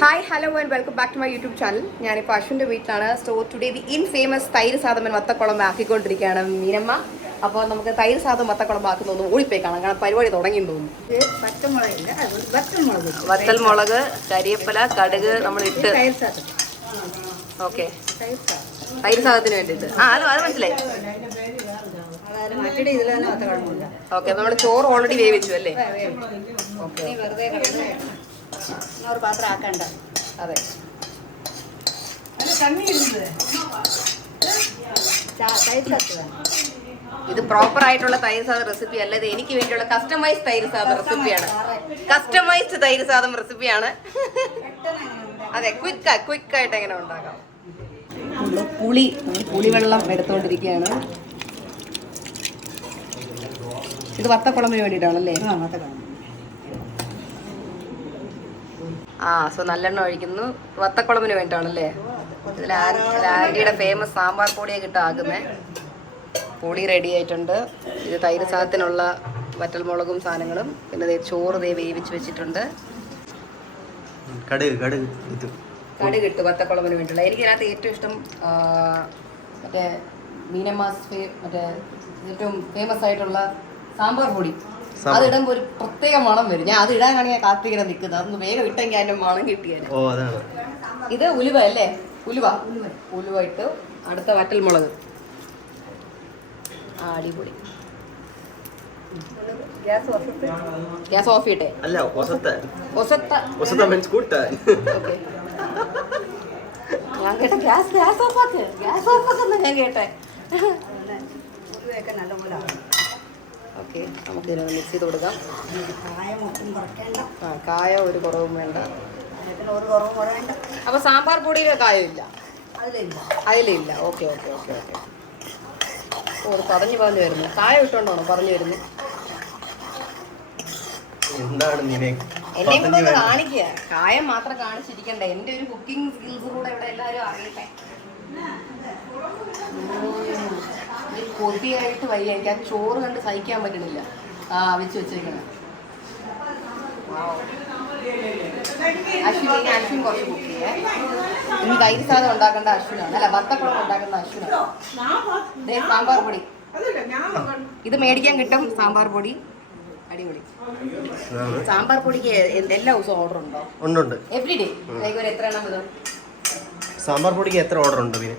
Hi, hello and welcome back to my YouTube channel. ഞാനിപ്പോൾ അശ്വിൻ്റെ വീട്ടിലാണ്. So today they infamous തൈര് സാദം വത്തക്കുളം ആക്കിക്കൊണ്ടിരിക്കുകയാണ് മീനമ്മ. അപ്പോൾ നമുക്ക് തൈര് സാദം വത്തക്കുളം ആക്കുന്നൊന്ന് ഓടിപ്പോയി കാണാം. കാരണം പരിപാടി തുടങ്ങിയെന്ന് തോന്നുന്നു. വത്തൽമുളക്, കരിയേപ്പില, കടുക് നമ്മളിട്ട്. ഓക്കെ, തൈര് സാദത്തിന് വേണ്ടിയിട്ട്. അത് മനസ്സിലായി. ഓക്കെ, നമ്മൾ ചോറ് ഓൾറെഡി വേവിച്ചു അല്ലേ? ഓക്കെ, പാത്രം ആക്കണ്ട. അതെ, ഇത് പ്രോപ്പർ ആയിട്ടുള്ള തൈര് സാദം റെസിപ്പി അല്ല. ഇത് എനിക്ക് വേണ്ടിയുള്ള കസ്റ്റമൈസ്ഡ് തൈര് സാദം റെസിപ്പിയാണ്. കസ്റ്റമൈസ്ഡ് തൈര് സാദം റെസിപ്പിയാണ്. അതെ, ക്വിക്കായിട്ട് എങ്ങനെ ഉണ്ടാക്കാം. പുളിവെള്ളം എടുത്തുകൊണ്ടിരിക്കുകയാണ്. ഇത് വത്തക്കുളമ്പിന് വേണ്ടിയിട്ടാണല്ലേ? സോ നല്ലെണ്ണ ഒഴിക്കുന്നു. വത്തക്കുളമ്പിന് വേണ്ടിയിട്ടാണല്ലേ? ഇതിൽ ആൻറ്റിയുടെ ഫേമസ് സാമ്പാർ പൊടിയൊക്കെ ഇട്ട് ആക്കുന്നേ. പൊടി റെഡി ആയിട്ടുണ്ട്. ഇത് തൈര് സാദത്തിനുള്ള വറ്റൽമുളകും സാധനങ്ങളും. പിന്നെ ചോറ് വേവിച്ച് വെച്ചിട്ടുണ്ട്. കടുക് ഇട്ട് വത്തക്കുളമ്പിന് വേണ്ടിയുള്ള. എനിക്ക് ഇതിനകത്ത് ഏറ്റവും ഇഷ്ടം മറ്റേ മീനമാസ് മറ്റേ ഏറ്റവും ഫേമസ് ആയിട്ടുള്ള സാമ്പാർ പൊടി. അതിടുമ്പോൾ ഒരു പ്രത്യേക മണം വരും. ഞാൻ അത് ഇടാനാണ് ഞാൻ കാത്തിങ്ങനെ നിൽക്കുന്നത്. അതൊന്ന് വേഗം ഇട്ടെങ്കിൽ അതിൻ്റെ മണം കിട്ടിയാൽ. ഇത് ഉലുവ അല്ലേ? ഉലുവ ഇട്ട് അടുത്ത വറ്റൽമുളക്. അടിപൊളി. ഗ്യാസ് ഓഫ് ചെയ്യട്ടെ? ഞാൻ കേട്ടെ ഗ്യാസ് ഓഫ് ആക്ക്, ഗ്യാസ് ഓഫ് ആക്കുന്ന ഞാൻ കേട്ടെ. ഓക്കെ, നമുക്ക് ഇതിനൊന്ന് മിക്സ് ചെയ്ത് കൊടുക്കാം. കായ ഒരു കുറവും വേണ്ട. അപ്പൊ സാമ്പാർ പൊടിയിലെ കായമില്ല? അതിലില്ല. ഓക്കെ. പറഞ്ഞു വരുന്നു. കായ ഇട്ടോണ്ടോ പറഞ്ഞു വരുന്നു? എന്നെ കൂടെ ഒന്ന് കാണിക്കുക. കായം മാത്രം കാണിച്ചിരിക്കണ്ട. എന്റെ ഒരു കുക്കിംഗ് സ്കിൽസ് കൂടെ ഇവിടെ എല്ലാവരും അറിയട്ടെ. കൊതിയായിട്ട് വയ്യ. എനിക്ക് ആ ചോറ് കണ്ട് സഹിക്കാൻ പറ്റണില്ല. വെച്ച് വെച്ചേക്കണം. അശ്വിൻ കുറച്ച് കുക്ക് ചെയ്യേ. ഇനി തൈര് സാദം ഉണ്ടാക്കേണ്ട അശ്വിനാണ്. അല്ല, വത്തക്കുളം ഉണ്ടാക്കേണ്ട അശ്വിനാണ്. സാമ്പാർ പൊടി ഇത് മേടിക്കാൻ കിട്ടും. സാമ്പാർ പൊടി അടിപൊളി. സാമ്പാർ പൊടിക്ക് എല്ലാ ദിവസവും ഓർഡർ ഉണ്ടോ? ഉണ്ട്. എവറി ഡേ ഒരു എത്ര എണ്ണം ഇതും? സാമ്പാർ പൊടിക്ക് എത്ര ഓർഡർ ഉണ്ട്? പിന്നെ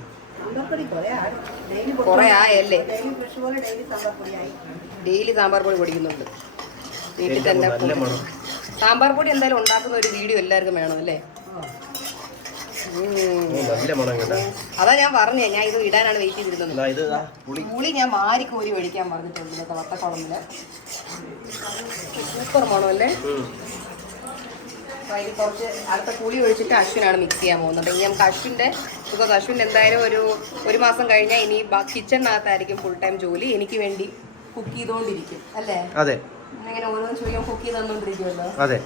കുറെ ആയല്ലേ? ഡെയിലി സാമ്പാർ പൊടി പൊടിക്കുന്നുണ്ട് വീട്ടിൽ തന്നെ. സാമ്പാർ പൊടി എന്തായാലും ഉണ്ടാക്കുന്ന ഒരു വീഡിയോ എല്ലാവർക്കും വേണം അല്ലേ? അതാ ഞാൻ പറഞ്ഞേ, ഞാൻ ഇത് ഇടാനാണ് വെയിറ്റ് ചെയ്തിരുന്നത്. പുളി ഞാൻ മാരിക്കോരി ഒഴിക്കാൻ പറഞ്ഞിട്ടുണ്ട് ഇന്നത്തെ വത്തക്കുളമ്പില്. സൂപ്പർ മണം അല്ലേ? അതിൽ കുറച്ച് അടുത്ത പുളി ഒഴിച്ചിട്ട് അശ്വിനാണ് മിക്സ് ചെയ്യാൻ പോകുന്നത്. ഇനി നമുക്ക് അശ്വിൻ എന്തായാലും ഒരു മാസം കഴിഞ്ഞാൽ ഇനി കിച്ചണിനകത്തായിരിക്കും ഫുൾ ടൈം ജോലി. എനിക്ക് വേണ്ടി കുക്ക് ചെയ്തോണ്ടിരിക്കും അല്ലേ? അതെ, ഇങ്ങനെ ഓരോന്ന് ചോദിക്കാൻ കുക്ക് ചെയ്ത് തന്നോണ്ടിരിക്കുമല്ലോ. അതെ,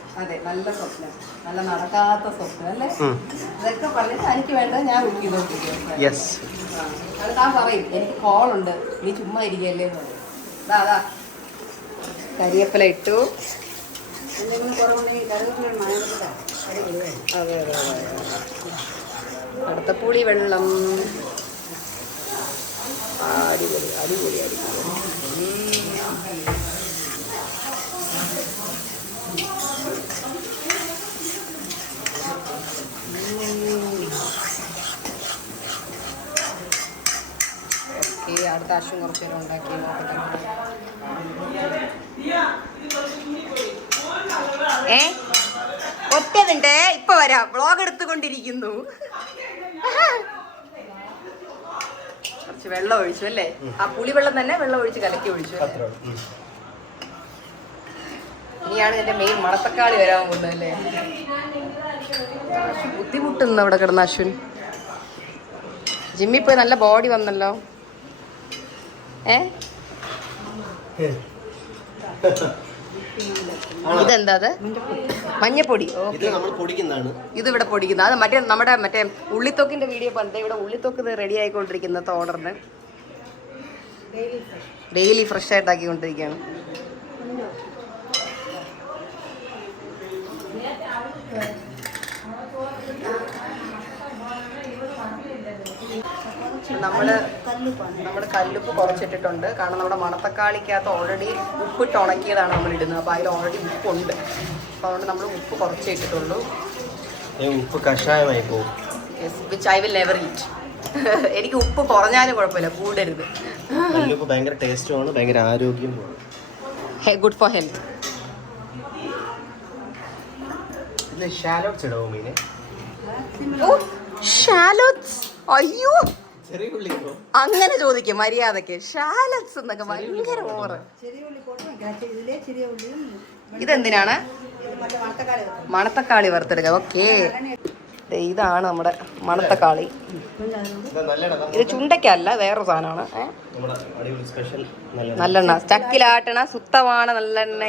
നല്ല സ്വപ്നം, നല്ല നടക്കാത്ത സ്വപ്നം അല്ലേ? ഇതൊക്കെ പറഞ്ഞിട്ട് എനിക്ക് വേണ്ടത് ഞാൻ കുക്ക് ചെയ്തോണ്ടിരിക്കും. അത് താൻ പറയും എനിക്ക് കോളുണ്ട്, നീ ചുമ്മാ ഇരിക്കല്ലേ എന്ന് പറയും. അതാ കരിയേപ്പില ഇട്ടു. അതെ, അടുത്ത പുളി വെള്ളം. അടിപൊളി. ഓക്കെ, അടുത്ത അശ്വിൻ കുറച്ച് നേരം ഉണ്ടാക്കി നോക്കട്ടെ. ഒറ്റതുണ്ട്, ഇപ്പൊ വരാം. വ്ളോഗ് എടുത്തുകൊണ്ടിരിക്കുന്നു. കുറച്ച് വെള്ളം ഒഴിച്ചു അല്ലേ? ആ പുളിവെള്ളം തന്നെ വെള്ളം ഒഴിച്ച് കലക്കി ഒഴിച്ചു. ഇനിയാണ് എന്റെ മെയിൻ മണത്തക്കാളി വരാൻ പോകുന്നത് അല്ലേ? ബുദ്ധിമുട്ടുന്നു അവിടെ കിടന്ന അശ്വിൻ. ജിമ്മിൽ പോയി നല്ല ബോഡി വന്നല്ലോ. ഇതെന്താ? മഞ്ഞപ്പൊടി. ഇത് ഇവിടെ പൊടിക്കുന്ന അത് നമ്മുടെ ഉള്ളിത്തൊക്കിന്റെ വീഡിയോ പണ്ട്. ഇവിടെ ഉള്ളിത്തൊക്ക് റെഡി ആയിക്കൊണ്ടിരിക്കുന്ന ഓർഡറിന് ഡെയിലി ഫ്രഷ് ആയിട്ടാക്കിക്കൊണ്ടിരിക്കുകയാണ്. നമ്മൾ കല്ലുപ്പ് കുറച്ചിട്ടിട്ടുണ്ട്. കാരണം നമ്മുടെ മണത്തക്കാളിക്കകത്ത് ഓൾറെഡി ഉപ്പിട്ട് ഉണക്കിയതാണ് നമ്മൾ ഇടുന്നത്. അപ്പോൾ അതിൽ ഓൾറെഡി ഉപ്പുണ്ട്. അപ്പോൾ അതുകൊണ്ട് നമ്മൾ ഉപ്പ് കുറച്ചേ ഇട്ടിട്ടുള്ളൂ. ഉപ്പ് കഷായമായി പോകും. Which I will never eat. എനിക്ക് ഉപ്പ് കുറഞ്ഞാലും കുഴപ്പമില്ല, കൂടരുത്. കല്ലുപ്പ് ഭയങ്കര ടേസ്റ്റുമാണ്, ഭയങ്കര ആരോഗ്യം, ഗുഡ് ഫോർ ഹെൽത്ത്. ഷാലോട്ട്സ് ഇടാവോ മീന്? ഷാലോട്ട്സ്? അയ്യോ, അങ്ങനെ ചോദിക്കും മര്യാദക്ക്. ഷാലറ്റ്സ് എന്നൊക്കെ ഭയങ്കര ഓവർ. ഇതെന്തിനാണ്? മണത്തക്കാളി വറുത്തെടുക്കുക. ഓക്കെ, ഇതാണ് നമ്മുടെ മണത്തക്കാളി. ഇത് ചുണ്ടയ്ക്കല്ല, വേറൊരു സാധനമാണ്. നല്ലെണ്ണ, ചക്കിലാട്ടണ സുത്തമാണ് നല്ലെണ്ണ.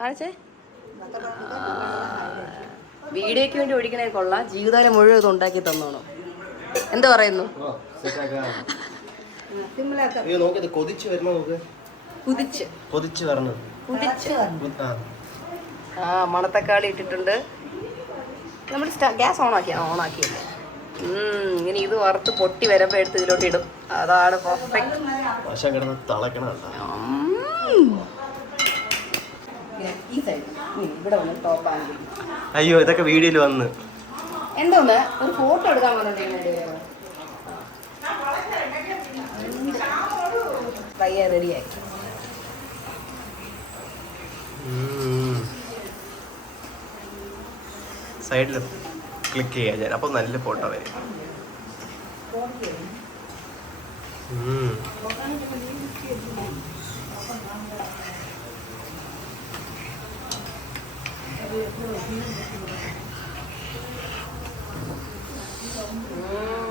കാണിച്ചേ, വീഡിയോയ്ക്ക് വേണ്ടി ഒഴിക്കണേ കൊള്ളാം. ജീവിതകാലം മുഴുവൻ ഇത് ഉണ്ടാക്കി തന്നോണോ? എന്ത് പറയുന്നു? മണത്തക്കാളി ഇട്ടിട്ടുണ്ട്. നമ്മൾ ഗ്യാസ് ഓണാക്കിയല്ലേ. ഇങ്ങനെ ഇത് വറുത്ത് പൊട്ടി വരുമ്പോ എടുത്ത് ഇതിലോട്ട് ഇടും. അതാണ് പെർഫെക്റ്റ്. അയ്യോ, ഇതൊക്കെ വീഡിയോയിൽ വന്ന് എന്തോന്ന് ഒരു ഫോട്ടോ എടുക്കാൻ വന്നിട്ടുണ്ടെങ്കിൽ റെഡിയായി. സൈഡിൽ ക്ലിക്ക് ചെയ്യാൻ ഞാൻ, അപ്പോൾ നല്ല ഫോട്ടോ വരും.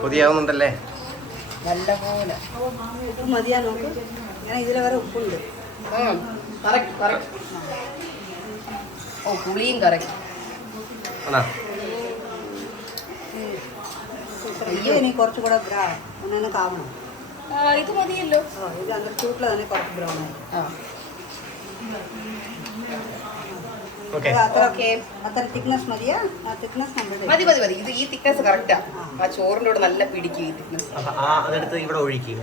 കൊതിയാവുന്നുണ്ടല്ലേ? നല്ലപോലെ മതിയാ നോക്ക്. ഇങ്ങനെ ഇതിലെ വരെ ഉപ്പുണ്ട്. ഓ, പുളിയും കറക്റ്റ്. ഇനി കുറച്ചുകൂടെ ഒന്നെ കാവണം. ഇത് മതിയല്ലോ. ഇത് അന്ന് ചൂട്ടിൽ തന്നെ കുറച്ച് ബ്രൗൺ ആയി. അത്ര തിക്നെസ് മതിയാ? മതി മതി മതി. ഇത് ഈ തിക്നെസ് കറക്റ്റാ. ആ ചോറിന്റെ കൂടെ നല്ല പിടിക്കും ഈ തിക്നെസ്. ഇവിടെ ഒഴിക്കും.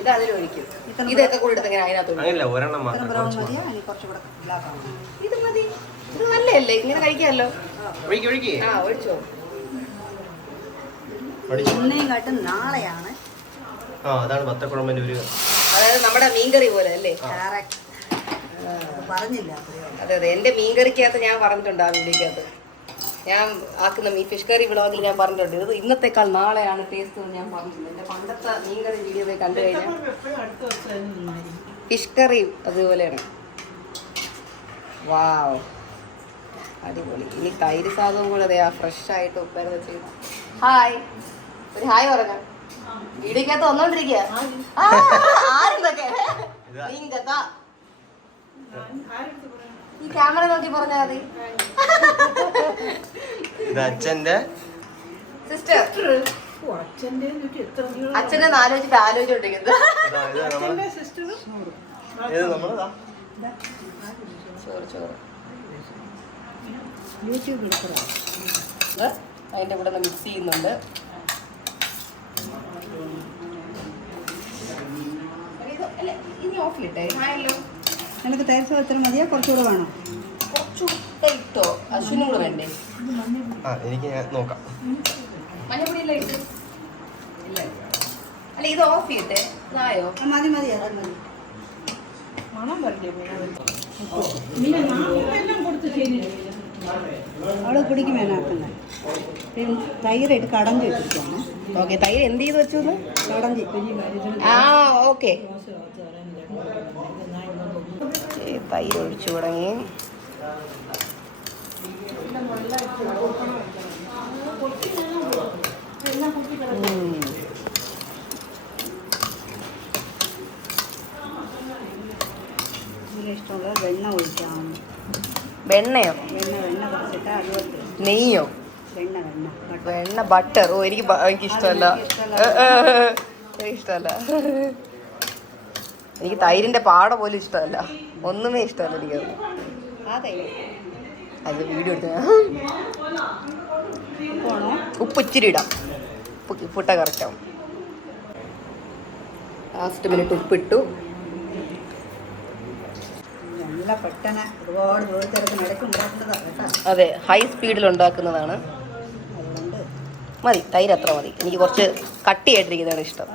ഇത് അതിലൊഴിക്കും. ഇതൊക്കെ കൂടെ എടുത്ത് അതിനകത്ത് ഇത് മതി. ഇത് നല്ലതല്ലേ, ഇങ്ങനെ കഴിക്കാമല്ലോ. ആ, ഒഴിച്ചോ. ഇന്നേക്കാട്ടും നാളെയാണ്. അതാണ് വത്തക്കുഴമ്പന്റെ ഒരു, അതായത് നമ്മുടെ മീൻകറി പോലെ അല്ലേ? പറഞ്ഞില്ല. അതെ അതെ, എന്റെ മീൻകറിക്കകത്ത് ഞാൻ പറഞ്ഞിട്ടുണ്ട്. ആ വീഡിയോക്കകത്ത് ഞാൻ ആക്കുന്ന ഫിഷ് കറി വ്ളോഗിൽ ഞാൻ പറഞ്ഞിട്ടുണ്ട്. ഇത് ഇന്നത്തേക്കാൾ നാളെയാണ് ടേസ്റ്റ് എന്ന് ഞാൻ പറഞ്ഞിട്ടുണ്ട്. എന്റെ പണ്ടത്തെ മീൻകറി വീഡിയോ പോയി കണ്ടു കഴിഞ്ഞാൽ ഫിഷ് കറി അതുപോലെയാണ്. വാവ്, അടിപൊളി. ഇനി തൈര് സാധവും കൂടെ അതെ ഫ്രഷ് ആയിട്ട് ഉപ്പരുന്ന ചെയ്തു. ഹായ്, ഒരു ഹായ് പറഞ്ഞ വീഡിയോക്കകത്ത് വന്നോണ്ടിരിക്കുക. ആരെന്തൊക്കെ ഈ ക്യാമറ നോക്കി പറഞ്ഞാൽ മതി. അച്ഛന്റെ സിസ്റ്റർ, അച്ഛനെ ആലോചിച്ചോണ്ടിരിക്കുന്നത്. ചോറ് ചോറ് അതിന്റെ കൂടെ മിക്സ് ചെയ്യുന്നുണ്ട്. ഇനി ഓഫിലിട്ടേ ആയല്ലോ. എനിക്ക് തൈര് സാധനം എത്ര മതിയാ? കുറച്ചുകൂടെ വേണം. കുറച്ചുകൂടെ ഇട്ടോ? അശ്വിനും കൂടെ വേണ്ടേ? എനിക്ക് നോക്കാം. മഞ്ഞപ്പൊടിയല്ല ഇട്ട് ഇല്ല. അല്ല, ഇത് ഓഫ് ചെയ്യട്ടെ. ഇതായോ? മതി മതി, അത് മതി. മണം വരണ്ടേ? അവള് പിടിക്കും വേനാക്കുന്നത്. തൈരായിട്ട് കടഞ്ചി വെച്ചിരിക്കുകയാണ്. ഓക്കെ, തൈര് എന്ത് ചെയ്ത് വെച്ചു? കടഞ്ചി. ഓക്കെ, തൈര് ഒഴിച്ചു തുടങ്ങി. ഇഷ്ടമുള്ള വെണ്ണ ഒഴിക്കാം. വെണ്ണയോ? വെണ്ണ കുറച്ചിട്ട് അതുപോലെ നെയ്യോ? വെണ്ണ ബട്ടർ. ഓ, എനിക്ക് ഇഷ്ടമല്ല. ഇഷ്ടമല്ല. എനിക്ക് തൈരിന്റെ പാട പോലും ഇഷ്ടമല്ല. ഒന്നുമേ ഇഷ്ടമല്ല എനിക്കത്. അത് വീഡിയോ എടുത്ത ഉപ്പ് ഇച്ചിരി ഇടാം. ഉപ്പിട്ട കറക്റ്റാവും. Last minute ഉപ്പിട്ടു. അതെ, ഹൈ സ്പീഡിൽ ഉണ്ടാക്കുന്നതാണ്. മതി, തൈര് അത്ര മതി. എനിക്ക് കുറച്ച് കട്ടിയായിട്ടിരിക്കുന്നതാണ് ഇഷ്ടം.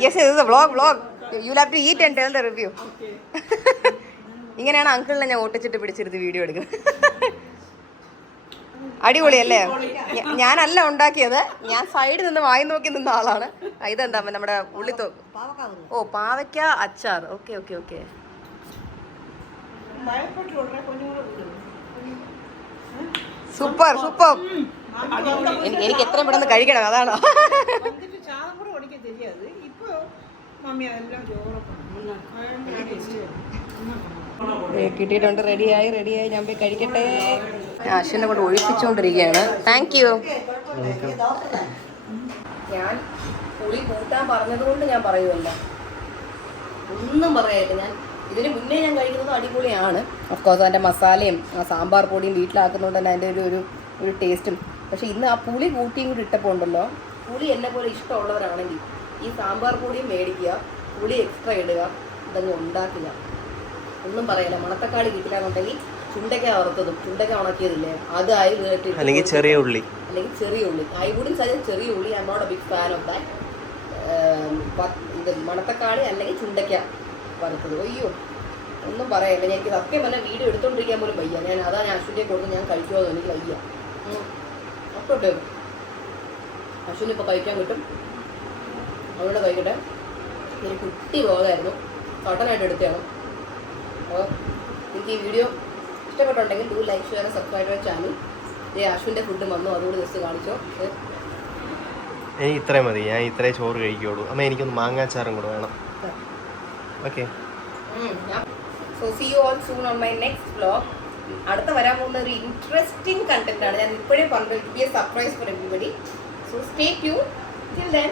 Yes, this is a vlog. You'll have to eat and tell the review. ഇങ്ങനെയാണ് അങ്കിളിനെ ഞാൻ ഓട്ടിച്ചിട്ട് പിടിച്ചെടുത്ത് വീഡിയോ എടുക്കുന്നത്. അടിപൊളിയല്ലേ? ഞാനല്ല ഉണ്ടാക്കിയത്, ഞാൻ സൈഡിൽ നിന്ന് വായി നോക്കി നിന്ന ആളാണ്. ഇതെന്താ നമ്മുടെ ഉള്ളിത്തോക്ക്? ഓ, പാവയ്ക്ക അച്ചാർ. Okay okay okay. Super super. എനിക്ക് എത്രയും പെട്ടെന്ന് കഴിക്കണം, അതാണ്. കിട്ടിയിട്ടുണ്ട്. റെഡിയായി ഞാൻ പോയി കഴിക്കട്ടെ. അശ്വിനെ കൊണ്ട് ഒഴിപ്പിച്ചുകൊണ്ടിരിക്കുകയാണ്. Thank you. ഞാൻ പുളി കൂട്ടാൻ പറഞ്ഞതുകൊണ്ട് ഞാൻ പറയുമല്ല, ഒന്നും പറയാനില്ല. ഞാൻ ഇതിന് മുന്നേ ഞാൻ കഴിക്കുന്നത് അടിപൊളിയാണ്. ഓഫ്കോഴ്സ് അതിൻ്റെ മസാലയും ആ സാമ്പാർ പൊടിയും വീട്ടിലാക്കുന്നതുകൊണ്ട് തന്നെ അതിൻ്റെ ഒരു ടേസ്റ്റും. പക്ഷേ ഇന്ന് ആ പുളി കൂട്ടിയും കൂടി ഇട്ടപ്പോൾ ഉണ്ടല്ലോ, പുളി എന്നെ പോലെ ഇഷ്ടമുള്ളവരാണെങ്കിൽ ഈ സാമ്പാർ പൊടിയും മേടിക്കുക, പുളി എക്സ്ട്രാ ഇടുക, ഇതങ്ങ് ഉണ്ടാക്കുക. ഒന്നും പറയില്ല. മണത്തക്കാളി കിട്ടില്ലാന്നുണ്ടെങ്കിൽ ചുണ്ടയ്ക്ക വറുത്തതും ചുണ്ടയ്ക്ക ഉണക്കിയതില്ലേ, അതായി അല്ലെങ്കിൽ ചെറിയ ഉള്ളി. ഐ വുഡന്റ് സജസ്റ്റ് ചെറിയ ഉള്ളി. I'm not a big fan of that. ഇത് മണത്തക്കാളി അല്ലെങ്കിൽ ചുണ്ടയ്ക്ക വറുത്തത്. അയ്യോ, ഒന്നും പറയില്ല. എനിക്ക് സത്യം പറഞ്ഞാൽ വീഡിയോ എടുത്തോണ്ടിരിക്കാൻ പോലും വയ്യ. ഞാൻ അശ്വിനെ കൊടുത്ത് ഞാൻ കഴിക്കുമോ എനിക്ക് വയ്യ. അപ്പോൾ ഇട്ടേക്കും. അശ്വിന് ഇപ്പോൾ കഴിക്കാൻ കിട്ടും, അവരോട് കഴിക്കട്ടെ. ഒരു കുട്ടി പോകായിരുന്നു, സഡനായിട്ട് എടുത്തതാണ്. അപ്പോൾ എനിക്ക് ഈ വീഡിയോ ഇഷ്ടപ്പെട്ടുണ്ടെങ്കിൽ do like, share, subscribe our channel. അശ്വിൻ്റെ ഫുഡ് വന്നു, അതുകൂടി ജസ്റ്റ് കാണിച്ചോ. എനിക്ക് ഇത്രയും മതി, ഞാൻ ഇത്രയും ചോറ് കഴിക്കുകയുള്ളൂ. അമ്മ എനിക്കൊന്ന് മാങ്ങാച്ചാറും കൂടെ വേണം. Okay, so see you all soon on my next vlog. അടുത്ത വരാൻ പോകുന്ന ഒരു ഇൻട്രസ്റ്റിംഗ് കണ്ടന്റ് ആണ്. ഞാൻ ഇപ്പോഴേ പറഞ്ഞു, B A surprise for everybody. So stay tune. Till then